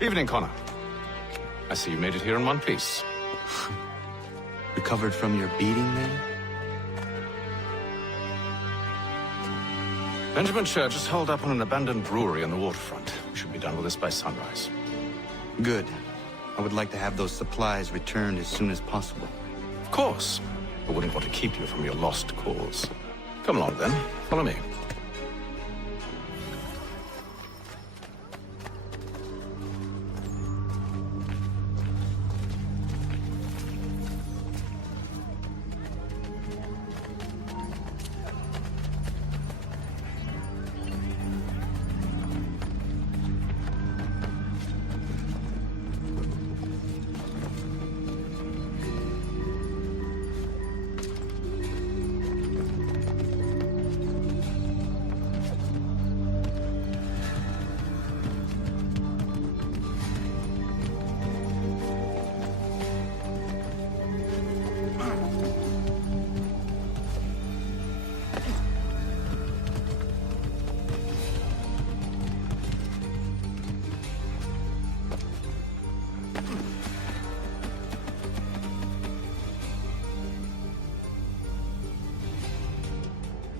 Evening, Connor. I see you made it here in one piece. Recovered from your beating, then? Benjamin Church is holed up on an abandoned brewery on the waterfront. We should be done with this by sunrise. Good. I would like to have those supplies returned as soon as possible. Of course. I wouldn't want to keep you from your lost cause. Come along, then. Follow me.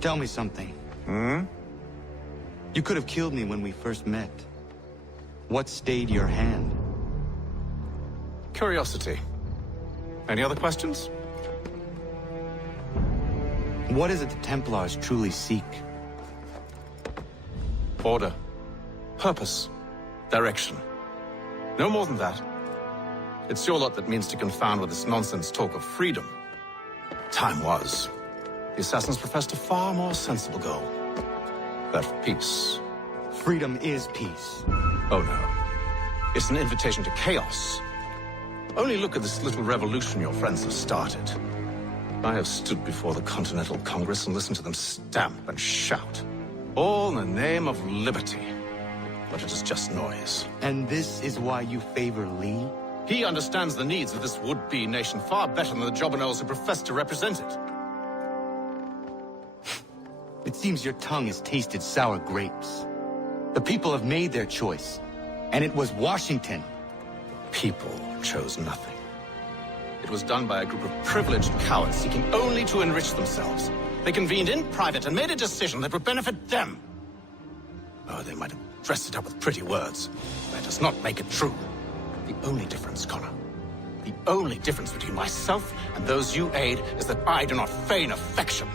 Tell me something. You could have killed me when we first met. What stayed your hand? Curiosity. Any other questions? What is it the Templars truly seek? Order. Purpose. Direction. No more than that. It's your lot that means to confound with this nonsense talk of freedom. Time was. The Assassins professed a far more sensible goal. That of peace. Freedom is peace. Oh no. It's an invitation to chaos. Only look at this little revolution your friends have started. I have stood before the Continental Congress and listened to them stamp and shout. All in the name of liberty. But it is just noise. And this is why you favor Lee? He understands the needs of this would-be nation far better than the jobberknolls who profess to represent it. It seems your tongue has tasted sour grapes. The people have made their choice, and it was Washington. People chose nothing. It was done by a group of privileged cowards seeking only to enrich themselves. They convened in private and made a decision that would benefit them. Oh, they might have dressed it up with pretty words. That does not make it true. The only difference, Connor, the only difference between myself and those you aid is that I do not feign affection.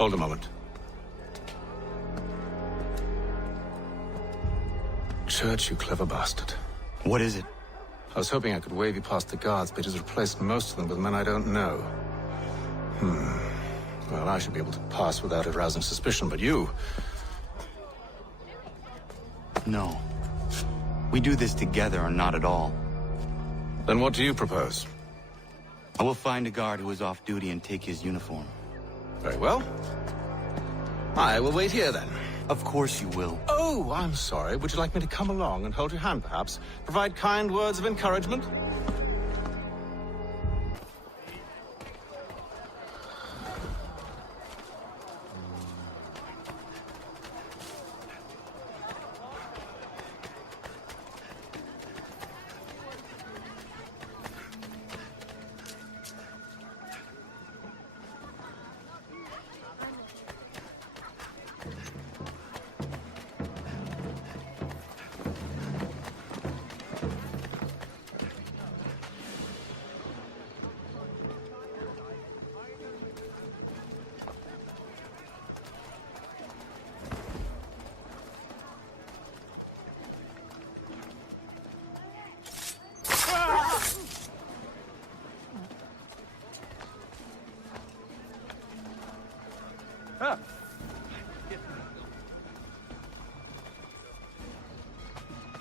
Hold a moment. Church, you clever bastard. What is it? I was hoping I could wave you past the guards, but he's replaced most of them with men I don't know. Well, I should be able to pass without arousing suspicion, but you... No. We do this together or not at all. Then what do you propose? I will find a guard who is off duty and take his uniform. Very well. I will wait here, then. Of course you will. Oh, I'm sorry. Would you like me to come along and hold your hand, perhaps? Provide kind words of encouragement?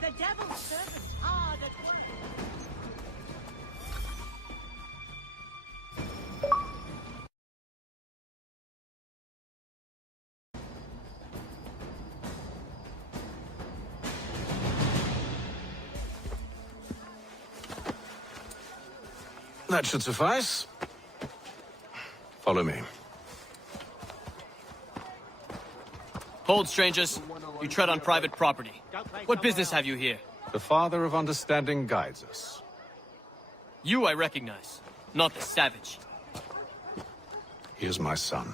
The devil's servants hard at work. That should suffice. Follow me. Hold, strangers. You tread on private property. What business have you here? The Father of Understanding guides us. You I recognize, not the savage. He is my son.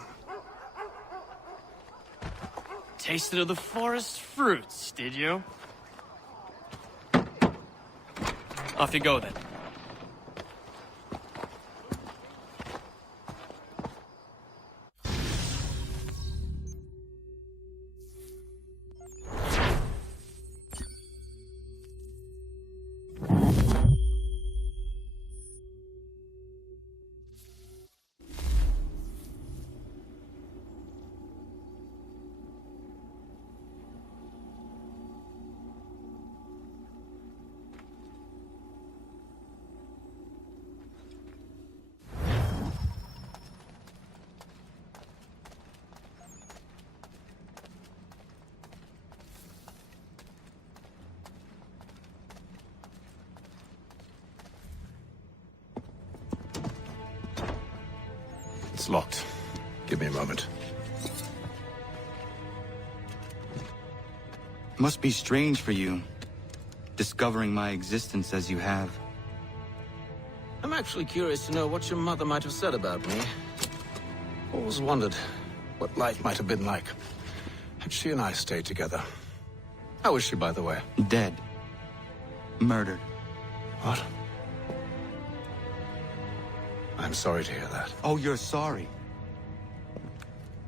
Tasted of the forest fruits, did you? Off you go, then. It's locked. Give me a moment. Must be strange for you, discovering my existence as you have. I'm actually curious to know what your mother might have said about me. Always wondered what life might have been like had she and I stayed together. How is she, by the way? Dead. Murdered. What? I'm sorry to hear that. Oh, you're sorry.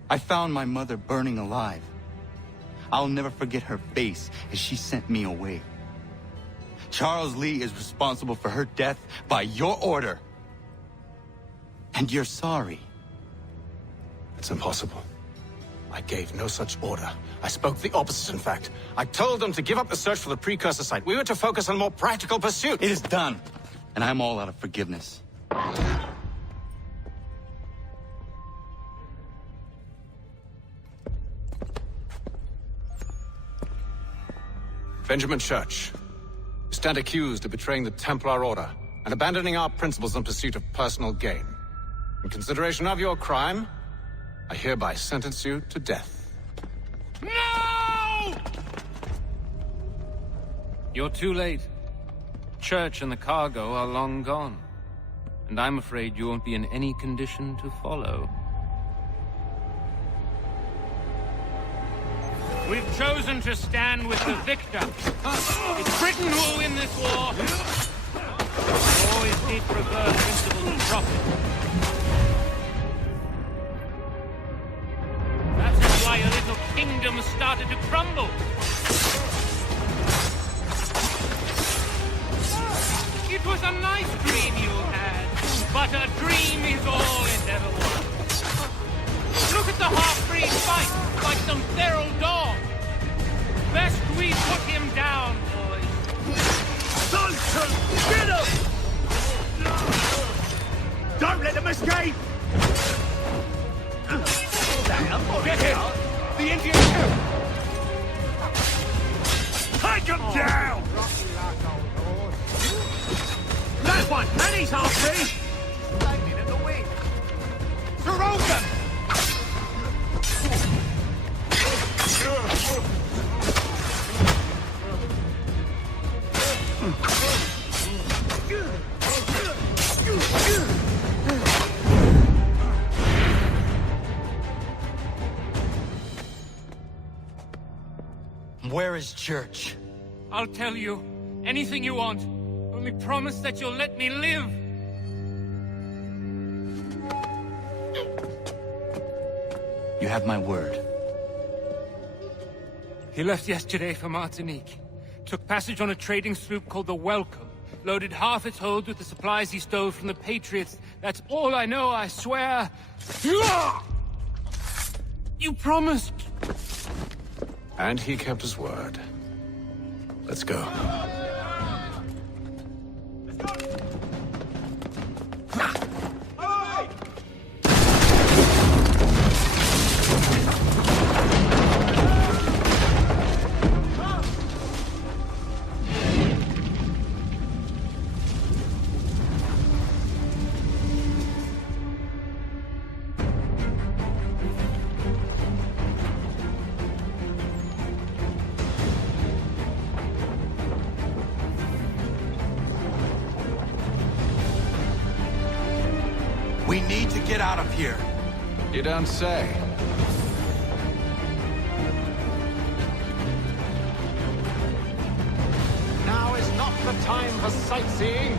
I found my mother burning alive. I'll never forget her face as she sent me away. Charles Lee is responsible for her death by your order. And you're sorry. It's impossible. I gave no such order. I spoke the opposite, in fact. I told them to give up the search for the precursor site. We were to focus on more practical pursuits. It is done. And I'm all out of forgiveness. Benjamin Church, you stand accused of betraying the Templar Order and abandoning our principles in pursuit of personal gain. In consideration of your crime, I hereby sentence you to death. No! You're too late. Church and the cargo are long gone. And I'm afraid you won't be in any condition to follow. We've chosen to stand with the victor. It's Britain who will win this war. Always did prefer principles and profit. That's why a little kingdom started to crumble. It was a nice dream you had, but a dream is all it ever was. Look at the half-breed fight like some feral dog. Best we put him down, boys. Sultan, get him! Don't let them escape! Get him! The Indian camp! And he's half-free! Lightning in the wing! Surround them! Where is Church? I'll tell you. Anything you want. Only promise that you'll let me live. You have my word. He left yesterday for Martinique. Took passage on a trading sloop called the Welcome. Loaded half its hold with the supplies he stole from the Patriots. That's all I know, I swear. You promised. And he kept his word. Let's go. We need to get out of here. You don't say. Now is not the time for sightseeing.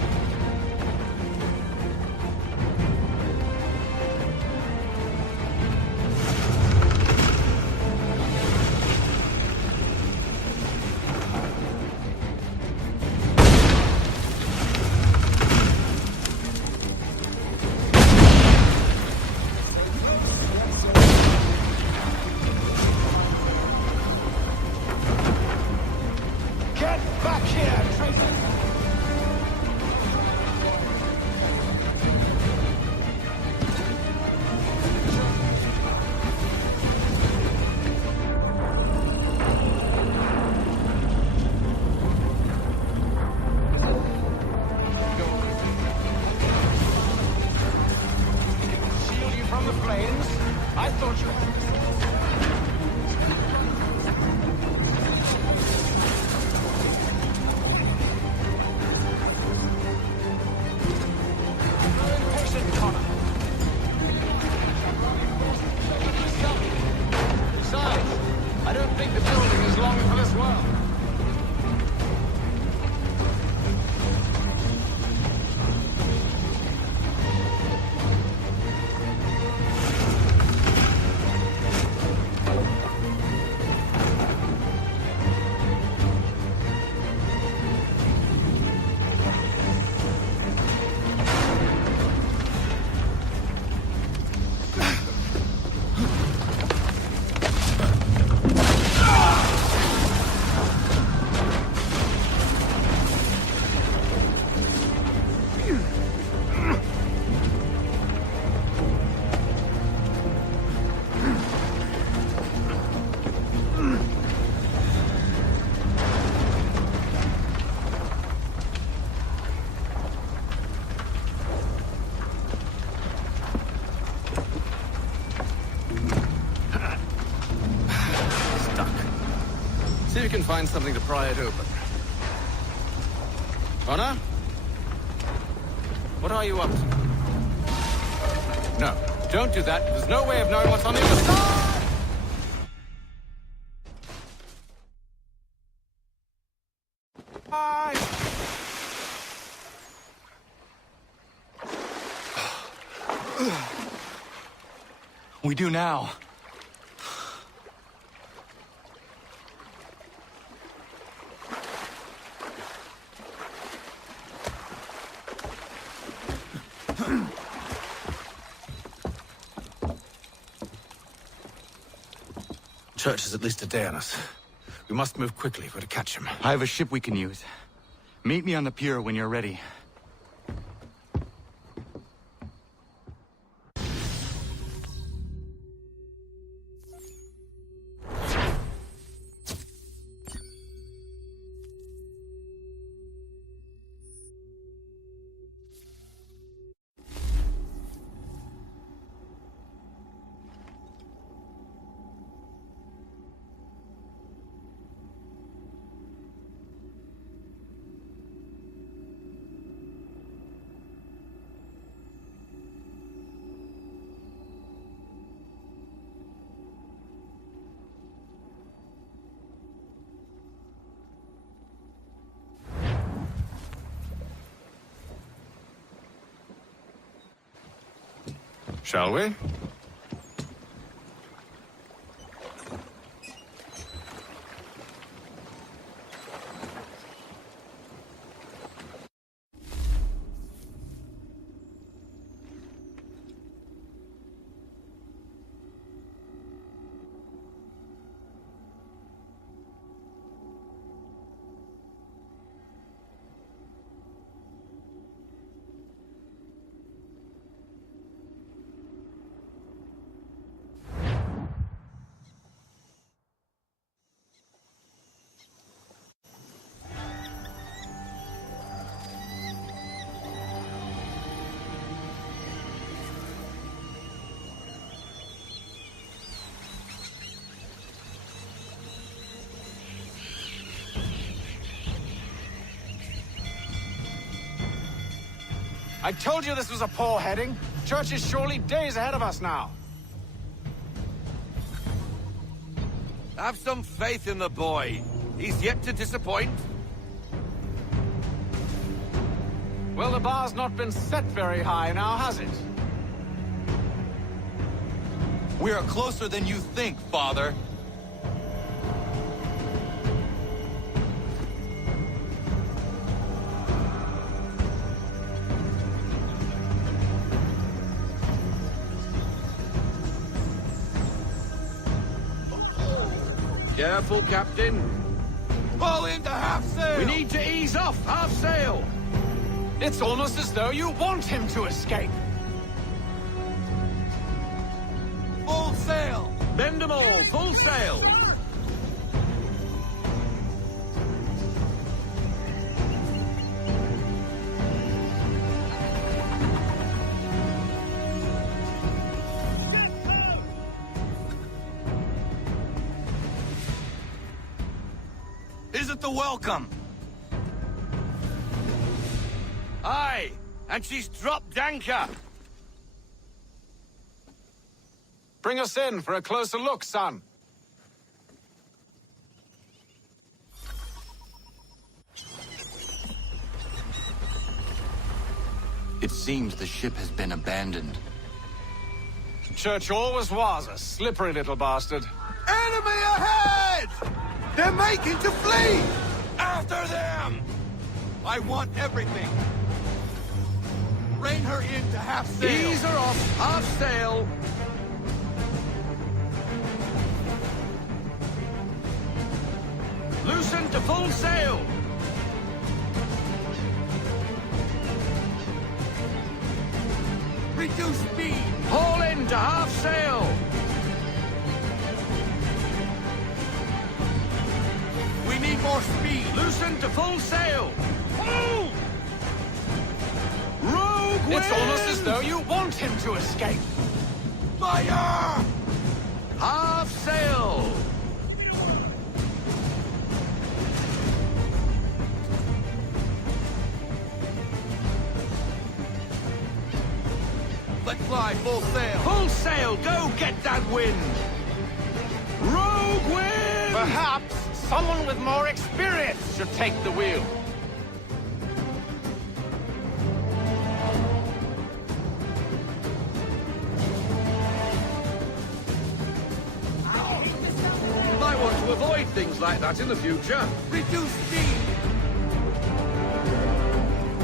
Get back here, traitors! Shield you from the flames? I thought you had. Besides, I don't think the building is long for this world. See if you can find something to pry it open. Connor? What are you up to? No, don't do that. There's no way of knowing what's on the other side! Bye! We do now. Church is at least a day on us. We must move quickly if we're to catch him. I have a ship we can use. Meet me on the pier when you're ready. Shall we? I told you this was a poor heading. Church is surely days ahead of us now. Have some faith in the boy. He's yet to disappoint. Well, the bar's not been set very high now, has it? We are closer than you think, Father. Careful, Captain. Pull into half sail! We need to ease off half sail. It's almost as though you want him to escape. Full sail! Bend them all, full sail. Isn't the welcome? Aye, and she's dropped anchor. Bring us in for a closer look, son. It seems the ship has been abandoned. Church always was a slippery little bastard. Enemy ahead! They're making to flee! After them! I want everything. Rein her in to half sail. Ease her off, half sail. Loosen to full sail. Reduce speed. Haul in to half sail. We need more speed. Loosen to full sail. Oh! Rogue wind! It's almost as though you want him to escape. Fire! Half sail. Let fly full sail. Full sail, go get that wind. Rogue wind! Perhaps someone with more experience should take the wheel. Might want to avoid things like that in the future. Reduce speed.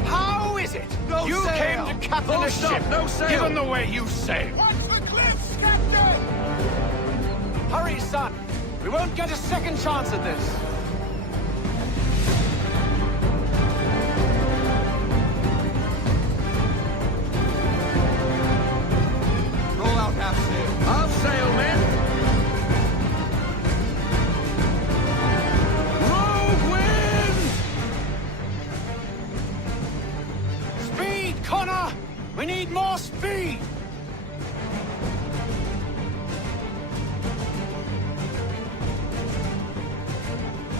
How is it No you sail. came to captain Full a stop, ship, no sail. given the way you sail? Watch the cliffs, Captain! Hurry, son. We won't get a second chance at this. Roll out half sail. Half sail, men. Rogue wind! Speed, Connor! We need more speed!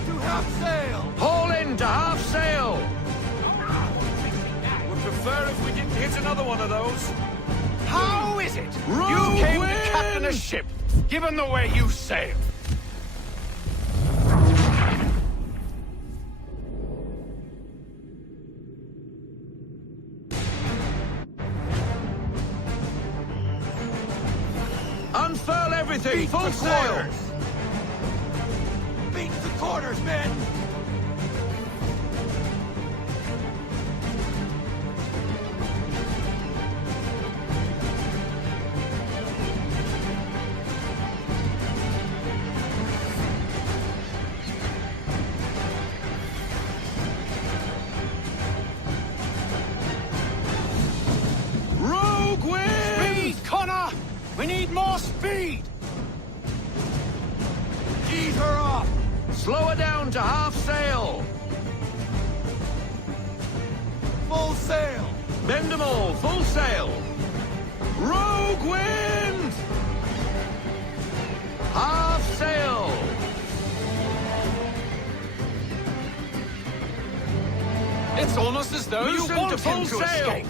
To half sail. Haul in to half sail. Would prefer if we didn't hit another one of those. How is it Rogue you came wind! to captain a ship, given the way you sail? everything! Beat Full the sail! quarters! Beat the quarters, men! Rogue wind! Speed, Connor! We need more speed! Ease her off! Slow her down to half sail! Full sail! Bend 'em all, full sail! Rogue wind! Half sail! It's almost as though you Loosen want to full him to sail. escape.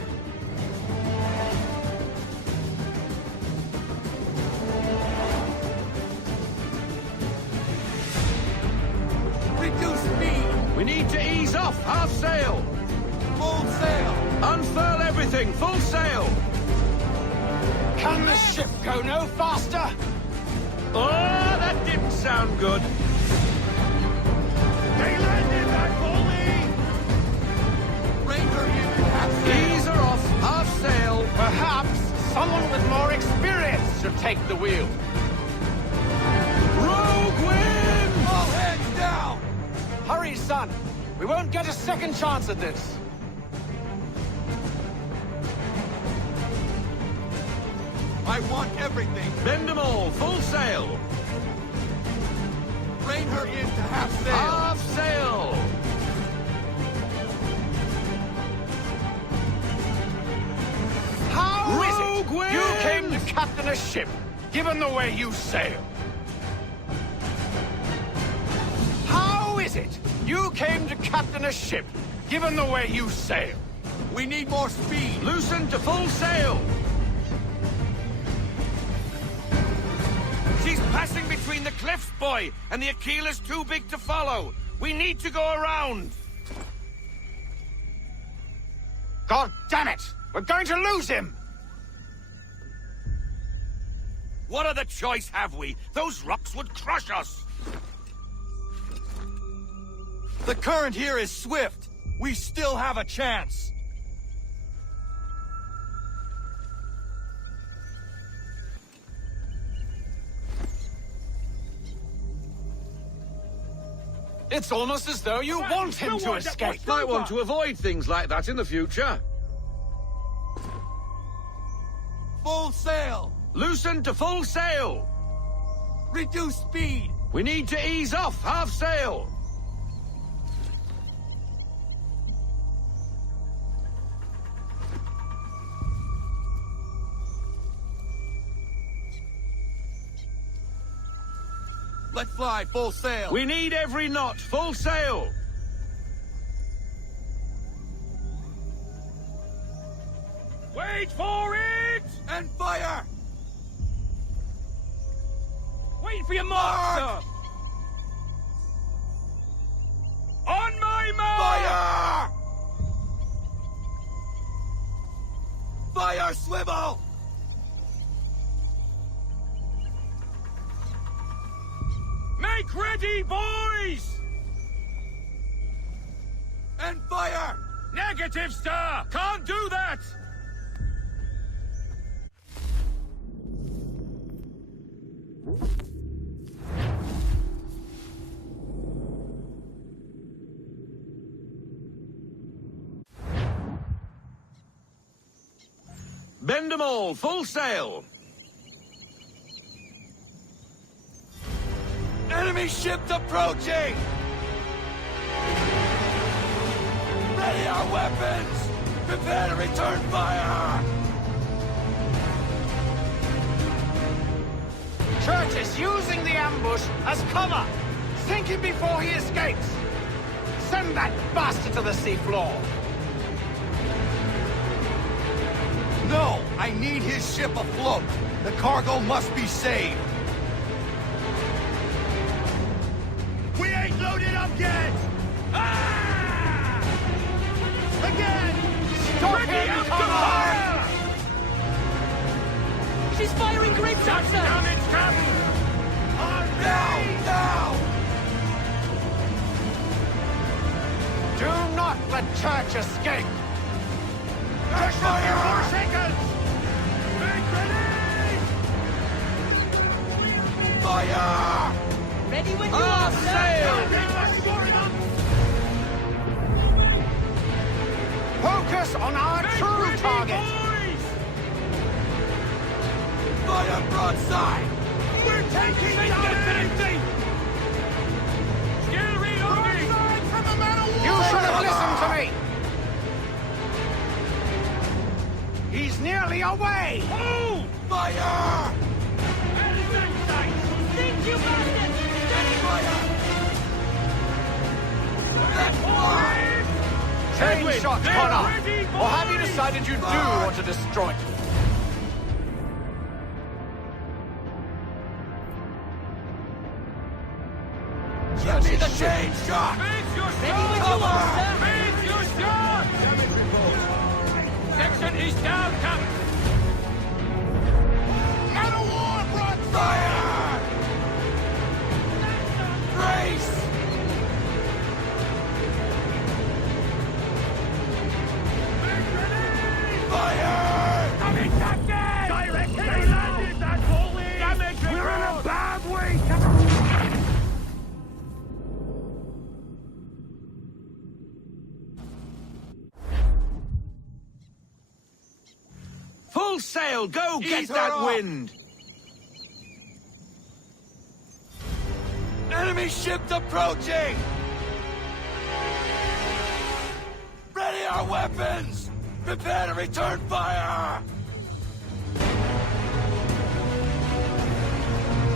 Reduce speed! We need to ease off, half sail! Full sail! Unfurl everything, full sail! Can the ship go no faster? Oh, that didn't sound good. They landed that bully! Bring her in half sail! Ease her off, half sail! Perhaps someone with more experience should take the wheel. Rogue wind! All hands down! Hurry, son. We won't get a second chance at this. I want everything! Bend 'em all, full sail! Bring her in to half sail! Half sail! How is Rogue it wind! you came to captain a ship, given the way you sail? How is it you came to captain a ship, given the way you sail? We need more speed! Loosen to full sail! She's passing between the cliffs, boy, and the Aquila's too big to follow. We need to go around. God damn it! We're going to lose him! What other choice have we? Those rocks would crush us. The current here is swift! We still have a chance! It's almost as though you want him to escape. Might want to avoid things like that in the future. Full sail! Loosen to full sail! Reduce speed! We need to ease off, half sail! Let fly, full sail! We need every knot, full sail! Wait for it! And fire! Wait for your mark, sir! On my mark! Fire! Fire, swivel! Make ready, boys! And fire! Negative, sir! Can't do that! Bend 'em all, full sail! Enemy ships approaching! Ready our weapons! Prepare to return fire! Church is using the ambush as cover. Sink him before he escapes. Send that bastard to the seafloor. No! I need his ship afloat! The cargo must be saved! We ain't loaded up yet! Ah! Again! Stop him, Connor! She She's firing great shots, sir! Damage coming! Now! Do not let Church escape! Push them here, 4 seconds! Make ready! Fire! Ready when you are, sir! Focus on our true target! Fire broadside! We're taking damage! Still reloading! From the man of war! You should have listened to me! He's nearly away! Move! Fire! Think you bastard! Fire! Let's fly! Change shots, Connor! Or have you decided you do want to destroy it? Give me the change shot! Face your Ready when you are, sir! Face your shot! Section is down, Captain! Man of war broadside! Brace! Fire! Coming, Captain! Direct! They landed that bully! Damage! We're in a bad way, Captain! Full sail! Go get Ease her that up. wind! Enemy ships approaching! Ready our weapons! Prepare to return fire!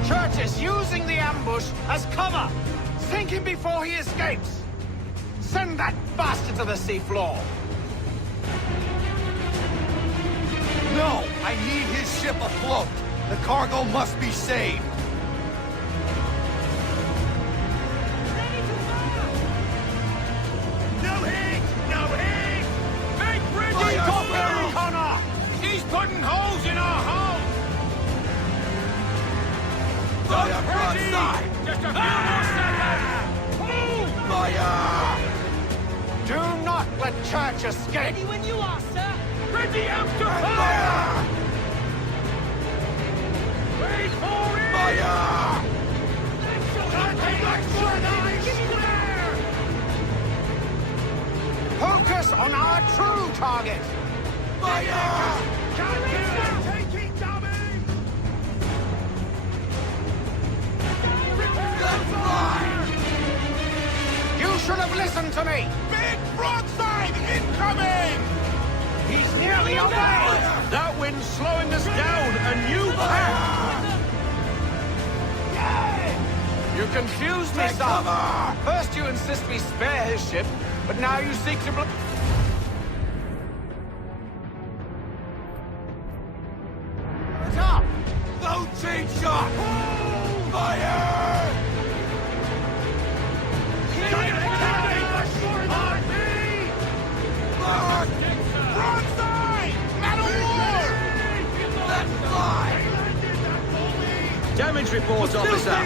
Church is using the ambush as cover! Sink him before he escapes! Send that bastard to the seafloor! No! I need his ship afloat! The cargo must be saved! No heat! No heat! Make ready! Fire, Copy, Sparrow! Connor! He's putting holes in our hull! Fire Ready! broadside! Just a few more seconds! Move! Fire! Do not let Church escape! Ready when you are, sir! Ready up to fire! Fire! Wait for it! Fire! Take back for nice! Focus on our true target! Fire! Can't do it! Taking damage! Let's fly! You should have listened to me! Big broadside incoming! He's nearly away! That wind's slowing us down! A new path! You confused me, Take son! cover! First you insist we spare his ship, but now you seek to Stop! No change shot! Fire! Forward! Broadside! Man of war! Let's fly! Damage report, officer!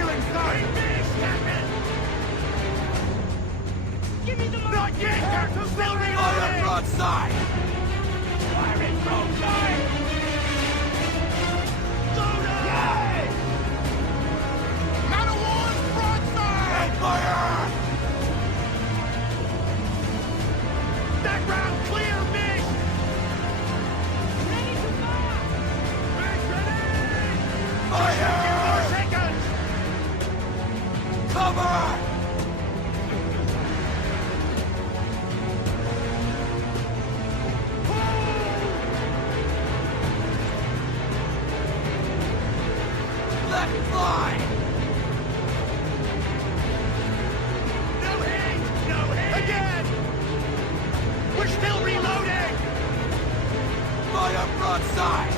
Give me the mark! Not yet, Captain! Still Fire reloading! broadside! Firing broadside! Man of war's broadside! Fire! Background clear, Mick! Ready to fire! Mick, ready! Fire! 4 seconds! Cover! Let fly! No hit! No hit! Again! We're still reloading! Fire broadside!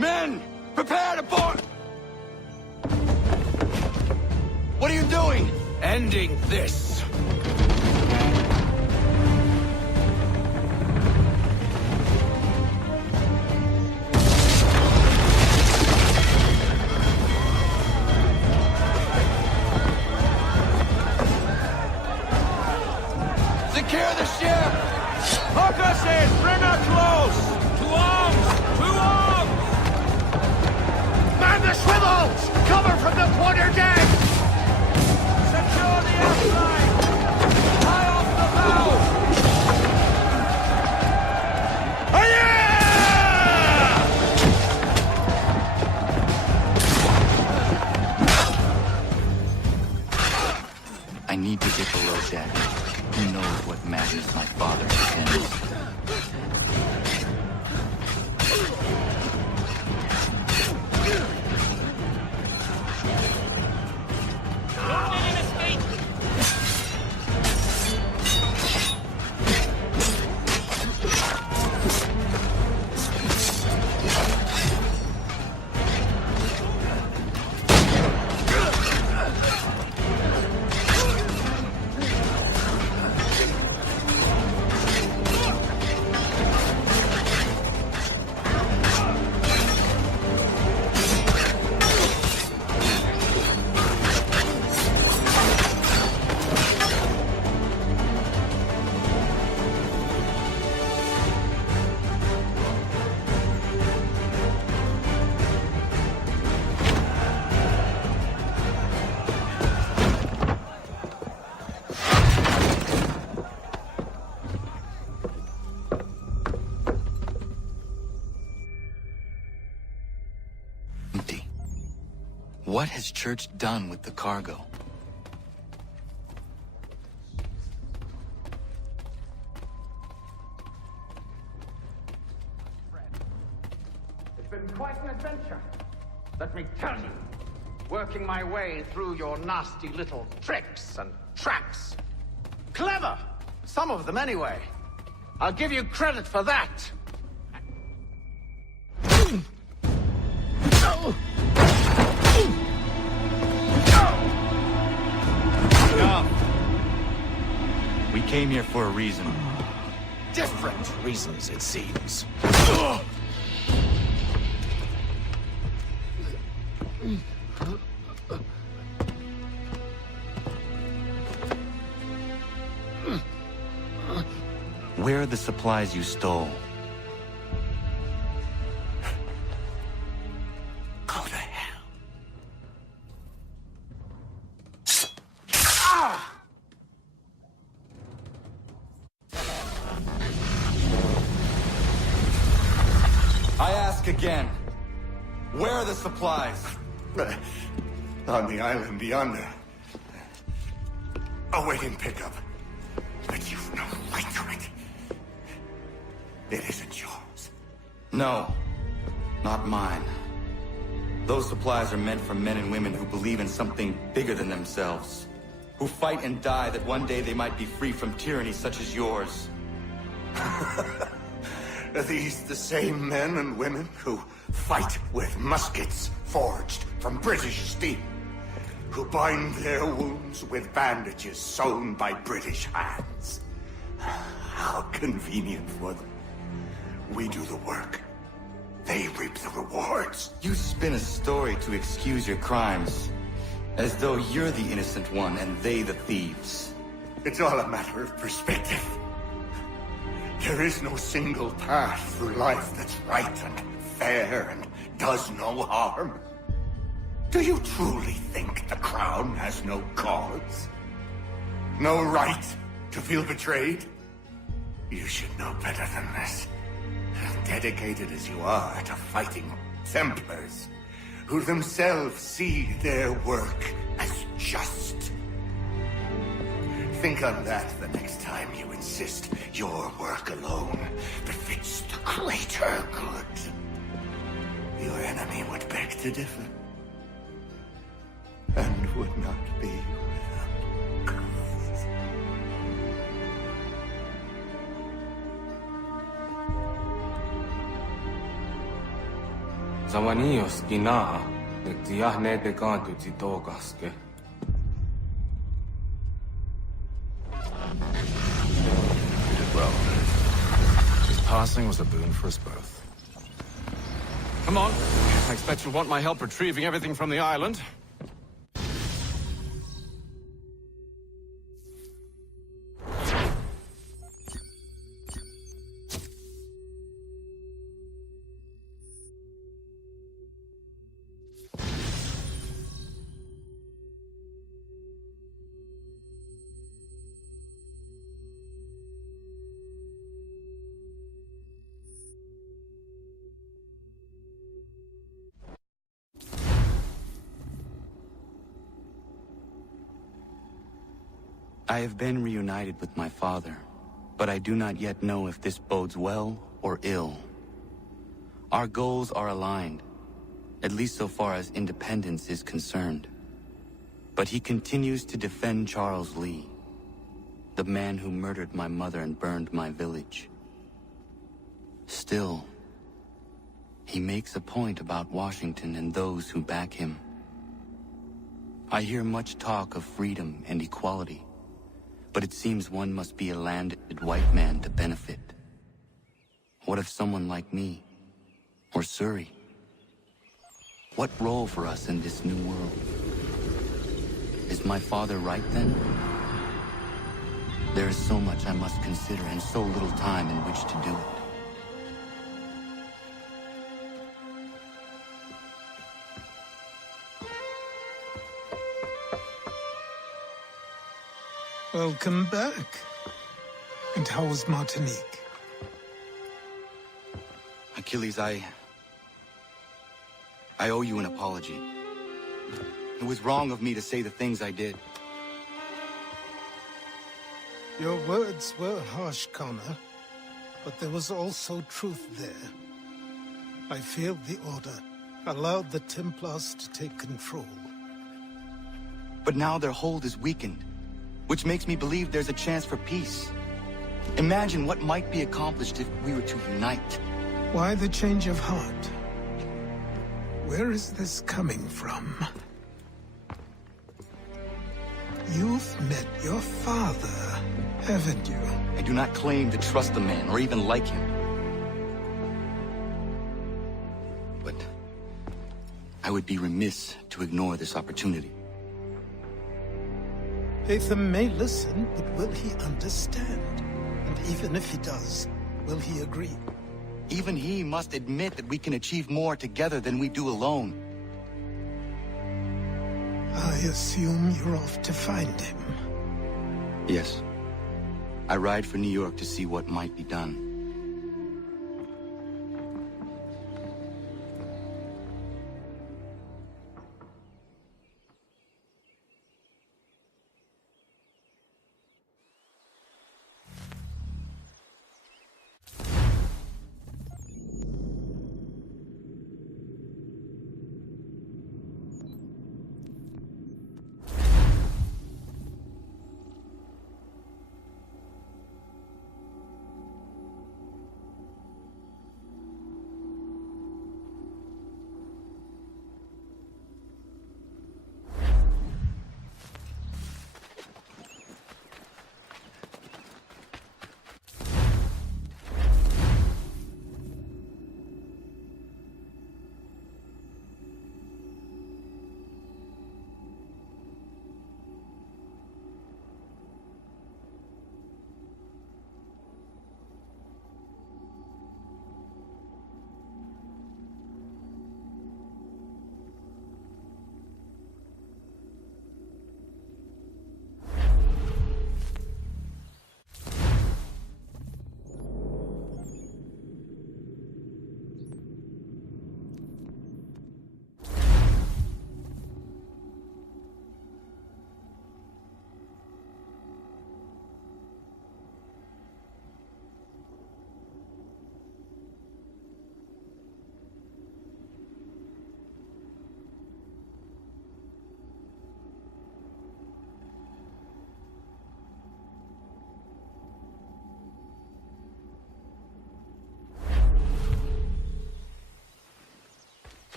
Men! Prepare to board! What are you doing? Ending this. Secure the ship! Hook us in! Bring her close! To arms! To arms! Man the swivels! Cover from the quarterdeck! Secure the outline! Tie off the bow! I need to get below deck. Who knows what madness my father intends? Don't let him escape! Empty. What has Church done with the cargo? It's been quite an adventure. Let me tell you. Working my way through your nasty little tricks and traps. Clever! Some of them, anyway. I'll give you credit for that. We came here for a reason. Different reasons, it seems. Where are the supplies you stole? Go to hell. I ask again. Where are the supplies? On the island yonder. Awaiting pickup. But you've no right to it. It isn't yours. No, not mine. Those supplies are meant for men and women who believe in something bigger than themselves. Who fight and die that one day they might be free from tyranny such as yours. Are these the same men and women who fight with muskets forged from British steel? Who bind their wounds with bandages sewn by British hands? How convenient for them. We do the work. They reap the rewards. You spin a story to excuse your crimes, as though you're the innocent one and they the thieves. It's all a matter of perspective. There is no single path through life that's right and fair and does no harm. Do you truly think the Crown has no cause? No right to feel betrayed? You should know better than this. Dedicated as you are to fighting Templars, who themselves see their work as just. Think on that the next time you insist your work alone befits the greater good. Your enemy would beg to differ, and would not be without cause. Zawanios kinaa, nagtiyahne de kanto titokaske. You did well. His passing was a boon for us both. Come on. I expect you'll want my help retrieving everything from the island. I have been reunited with my father, but I do not yet know if this bodes well or ill. Our goals are aligned, at least so far as independence is concerned. But he continues to defend Charles Lee, the man who murdered my mother and burned my village. Still, he makes a point about Washington and those who back him. I hear much talk of freedom and equality, but it seems one must be a landed white man to benefit. What if someone like me, or Surrey? What role for us in this new world? Is my father right then? There is so much I must consider and so little time in which to do it. Welcome back. And how was Martinique? Achilles, I owe you an apology. It was wrong of me to say the things I did. Your words were harsh, Connor, but there was also truth there. I failed the Order, allowed the Templars to take control. But now their hold is weakened, which makes me believe there's a chance for peace. Imagine what might be accomplished if we were to unite. Why the change of heart? Where is this coming from? You've met your father, haven't you? I do not claim to trust the man or even like him. But I would be remiss to ignore this opportunity. Hatham may listen, but will he understand? And even if he does, will he agree? Even he must admit that we can achieve more together than we do alone. I assume you're off to find him. Yes. I ride for New York to see what might be done.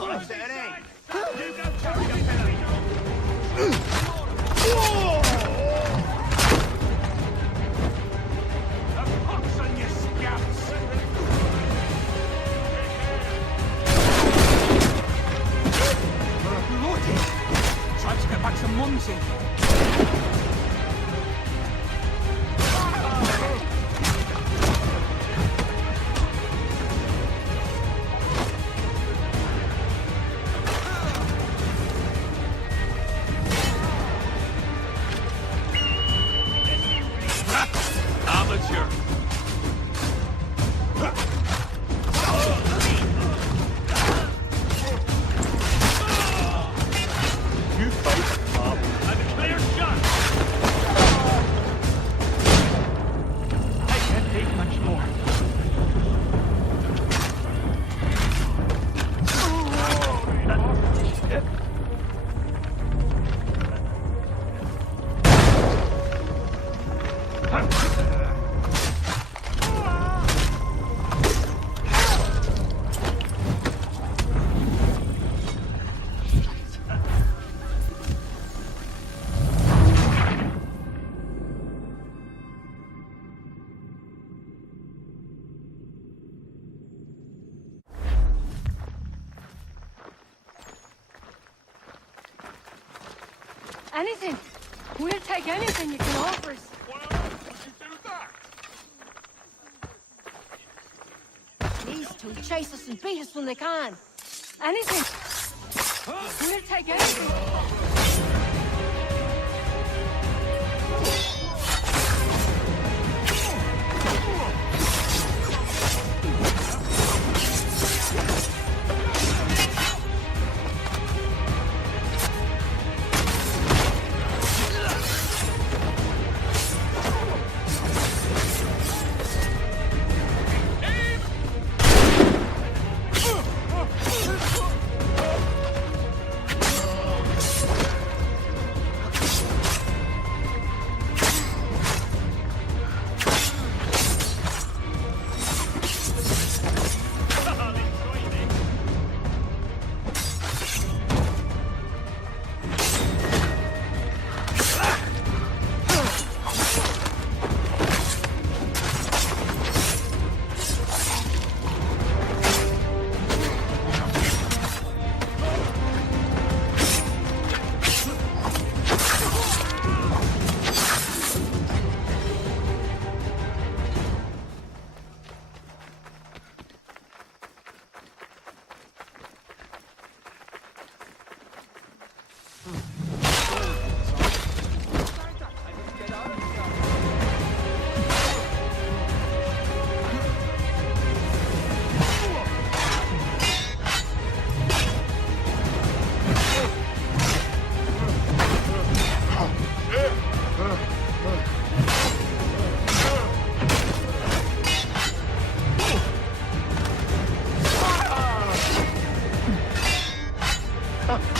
Try to get back some mumsy. Amateur. You fight, Bob. And a clear shot. I can't take much more. Anything. We'll take anything you can offer us. These two chase us and beat us when they can. Anything. We'll take anything.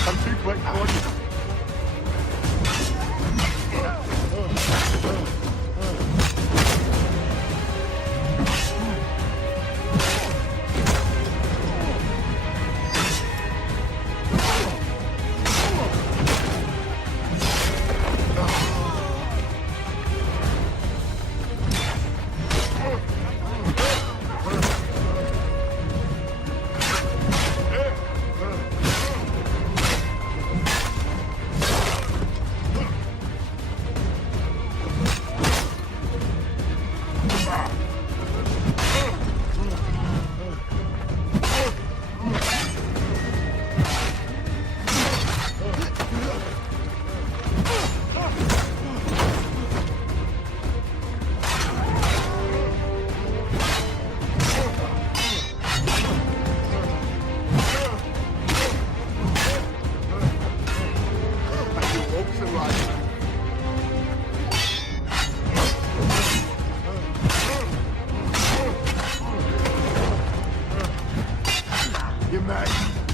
I'm too quick for you. You mad?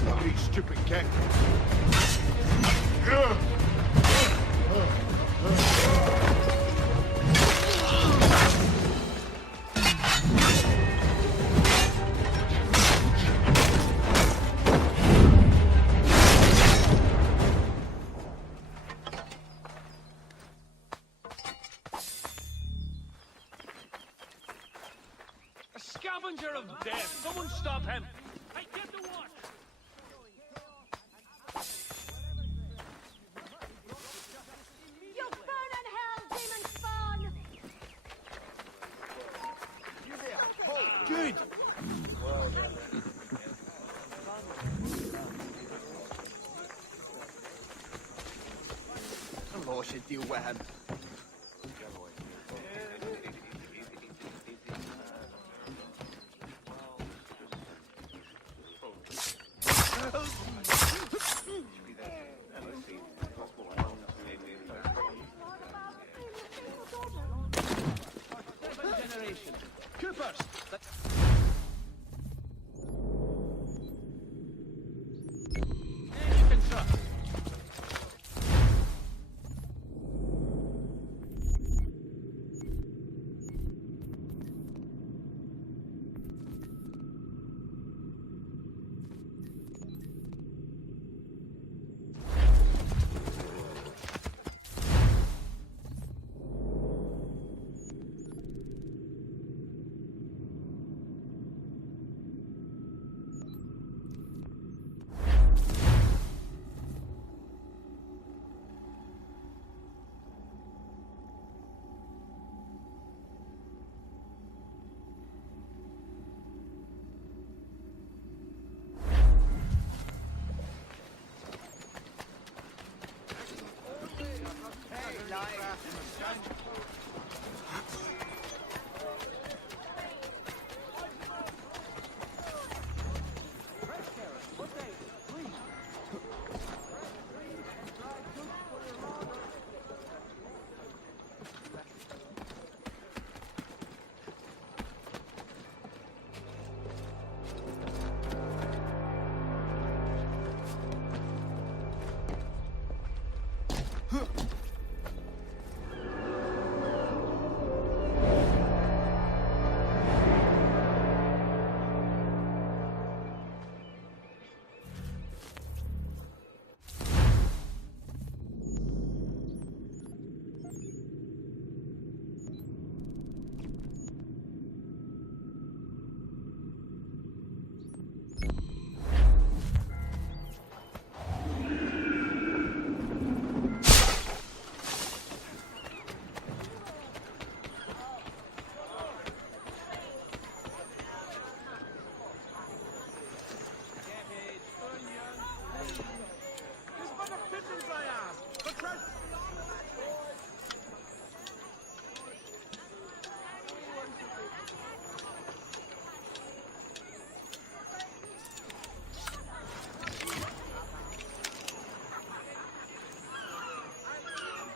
Bloody stupid cat. Scavenger of death! Someone stop him! Hey, get the watch! You burn in hell, demon spawn! Good! The law should deal with him. Generation. Coopers! You can trust.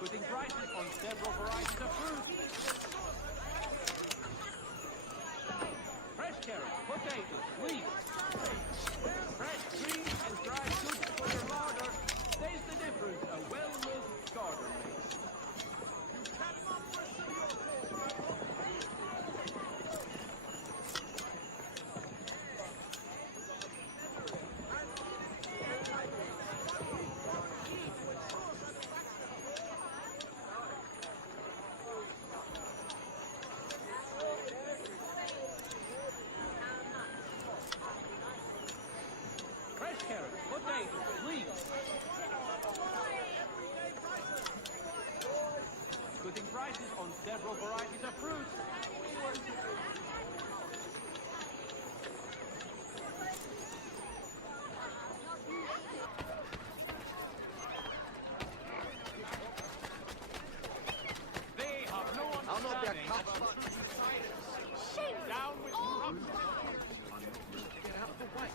Putting prices on several varieties of fruit. Fresh carrots, potatoes, wheat. Fresh greens and dried goods for your larder. Taste the difference a well-milked garden makes. Fresh carrots, potatoes, leeks. Putting prices on several varieties of fruit. They have no understanding of down with corruption. Get out of the way.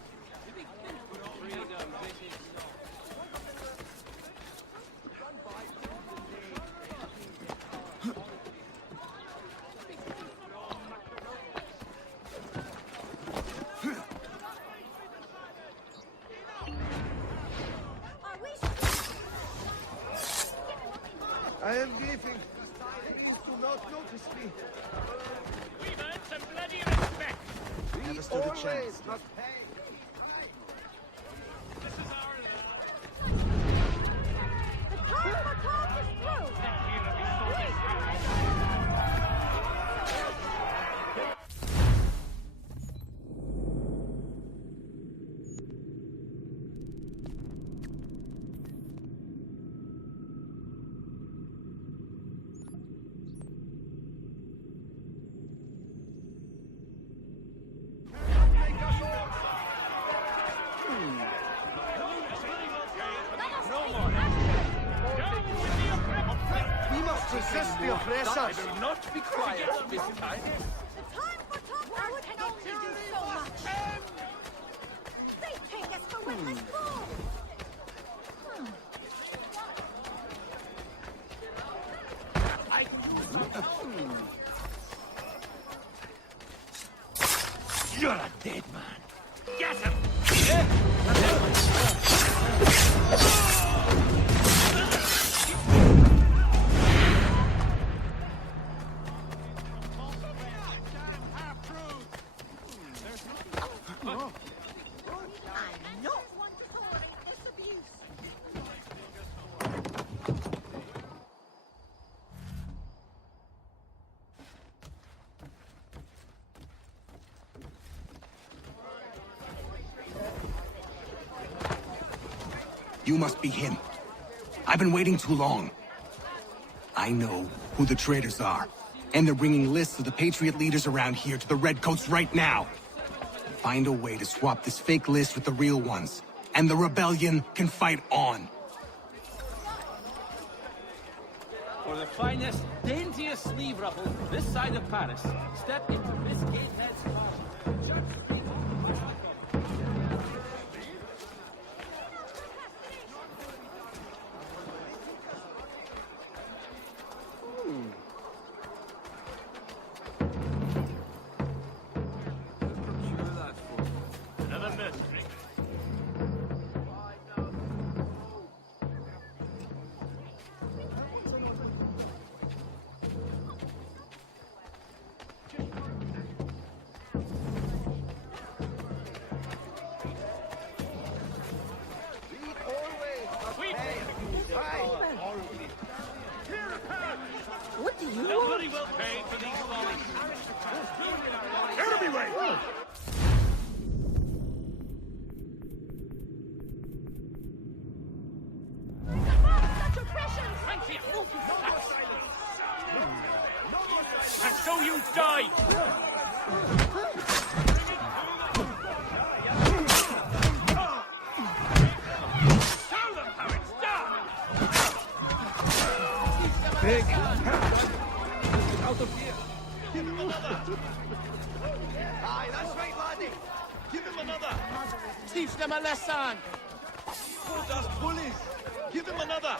Freedom, this is I am leaving. Please do not notice me. we've earned some bloody respect. Never stood a chance. Must pay. This is our The time for talk is through! Resist the oppressors! I will not be quiet this time. The time for talk can only do so much. They take us for witless fools. You're a dead man! Get him! I'm not one to tolerate this abuse. You must be him. I've been waiting too long. I know who the traitors are, and they're bringing lists of the Patriot leaders around here to the Redcoats right now. Find a way to swap this fake list with the real ones, and the rebellion can fight on. For the finest, daintiest sleeve ruffle this side of Paris, step into Miss Gatehead's closet. Another mystery. What do you want? Nobody will pay for these follies. Enemy way! Such oppression! Fancy a wolf and so you die! Show them how it's done! Big! Out of here! Give him another! Aye, that's right, laddie! Give him another! Teach them a lesson! Oh, that's bullies! Give him another!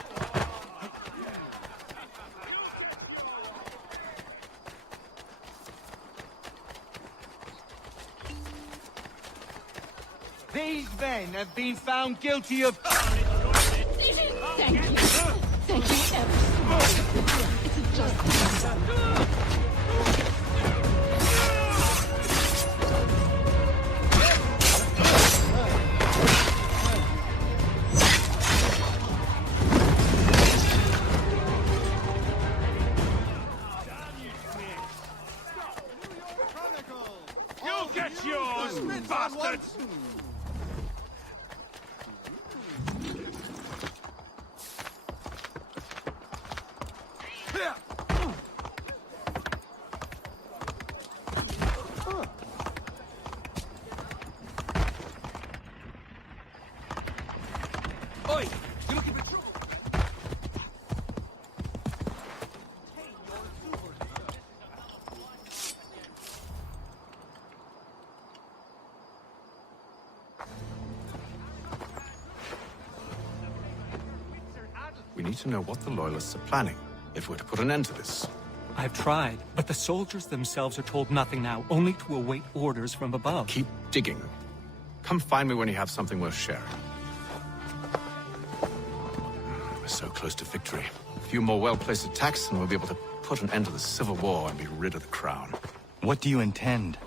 These men have been found guilty of... Thank you. Thank you ever so much. It's a justice. You'll get yours, bastards! Oi! You looking for trouble? We need to know what the Loyalists are planning, if we're to put an end to this. I've tried, but the soldiers themselves are told nothing now, only to await orders from above. Keep digging. Come find me when you have something worth sharing. We're so close to victory. A few more well-placed attacks and we'll be able to put an end to the Civil War and be rid of the crown. What do you intend?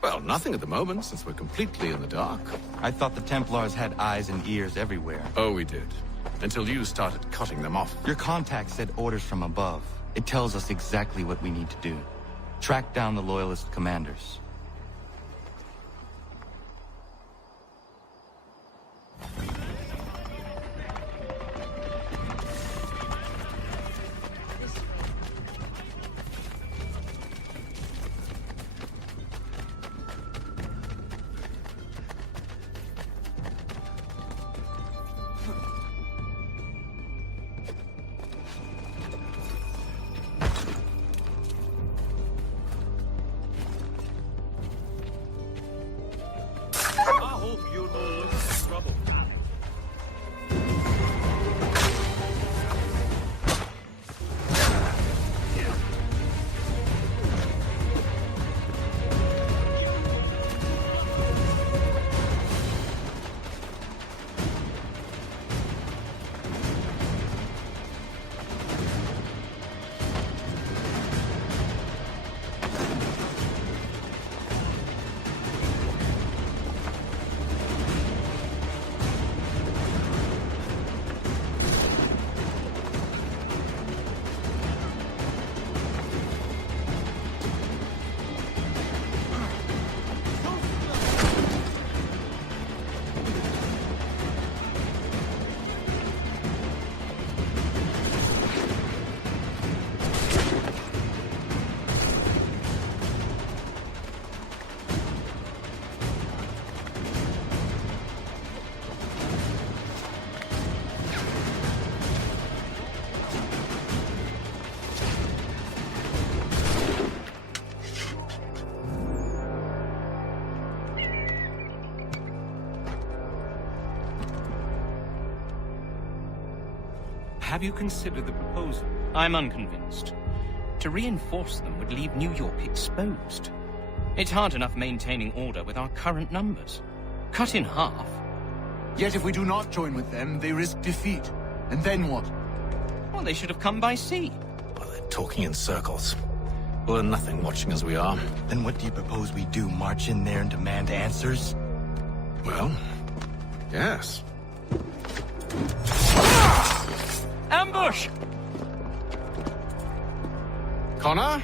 Well, nothing at the moment, since we're completely in the dark. I thought the Templars had eyes and ears everywhere. Oh, we did. Until you started cutting them off. Your contact said orders from above. It tells us exactly what we need to do. Track down the Loyalist commanders. Have you considered the proposal? I'm unconvinced. To reinforce them would leave New York exposed. It's hard enough maintaining order with our current numbers. Cut in half. Yet if we do not join with them, they risk defeat. And then what? Well, they should have come by sea. Well, they're talking in circles. We'll learn nothing watching as we are. Then what do you propose we do? March in there and demand answers? Well, yes. Ambush! Connor?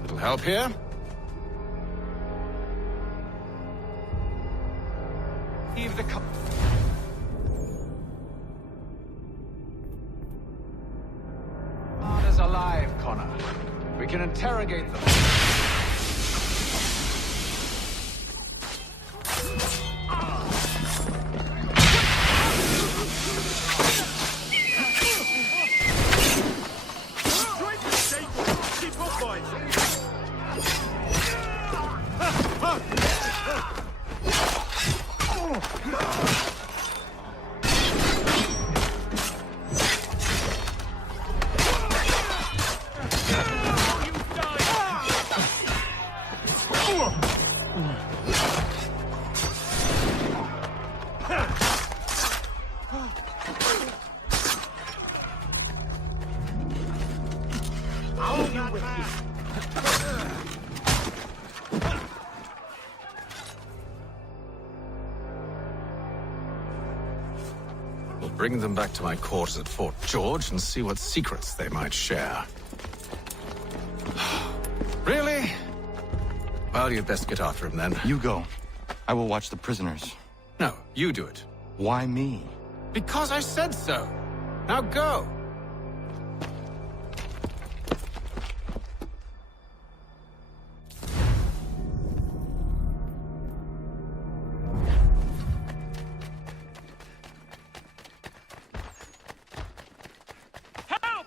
Little help here? Heave the cup. Is alive, Connor. We can interrogate them. Keep up, boys. We'll bring them back to my quarters at Fort George and see what secrets they might share. Really? Well, you'd best get after him then. You go. I will watch the prisoners. No, you do it. Why me? Because I said so. Now go. Help!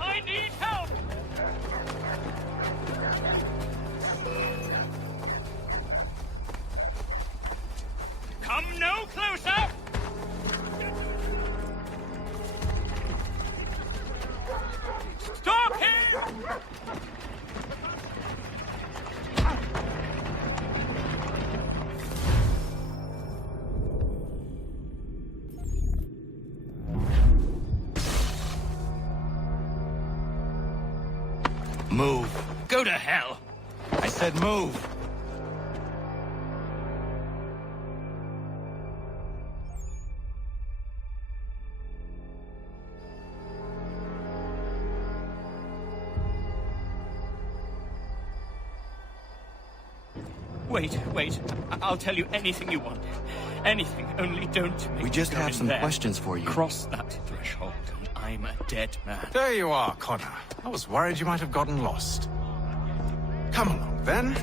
I need help! Come no closer! Stop him! Move. Go to hell! I said move. Wait. I'll tell you anything you want. Anything, only don't make We just me go have in some there. questions for you. Cross that threshold, and I'm a dead man. There you are, Connor. I was worried you might have gotten lost. Come along, then.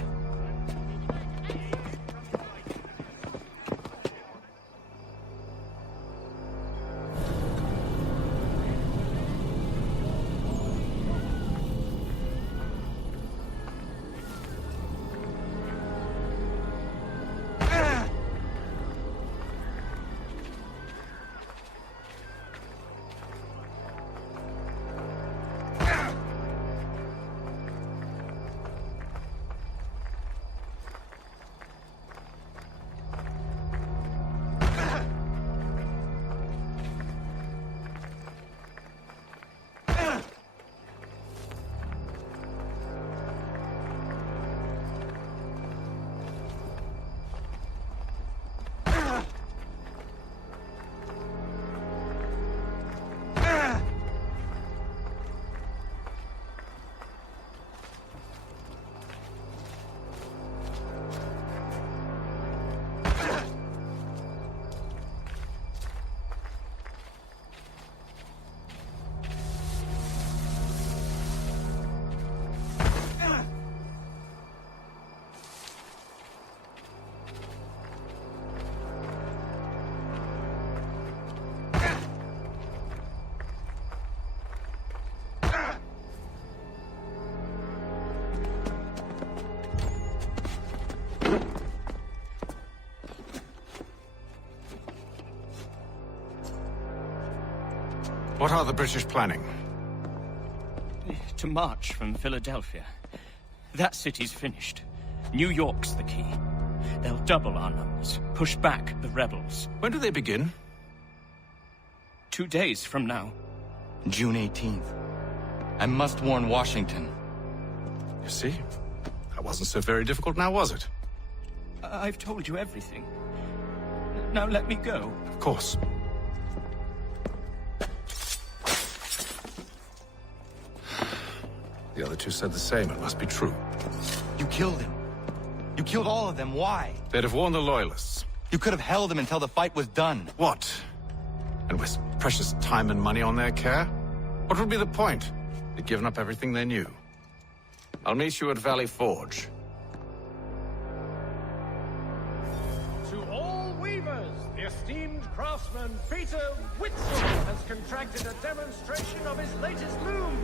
What are the British planning? To march from Philadelphia. That city's finished. New York's the key. They'll double our numbers, push back the rebels. When do they begin? 2 days from now. June 18th. I must warn Washington. You see? That wasn't so very difficult now, was it? I've told you everything. Now let me go. Of course. The other two said the same. It must be true. You killed him. You killed all of them. Why? They'd have warned the Loyalists. You could have held him until the fight was done. What? And waste precious time and money on their care? What would be the point? They'd given up everything they knew. I'll meet you at Valley Forge. To all weavers, the esteemed craftsman Peter Witzel has contracted a demonstration of his latest loom.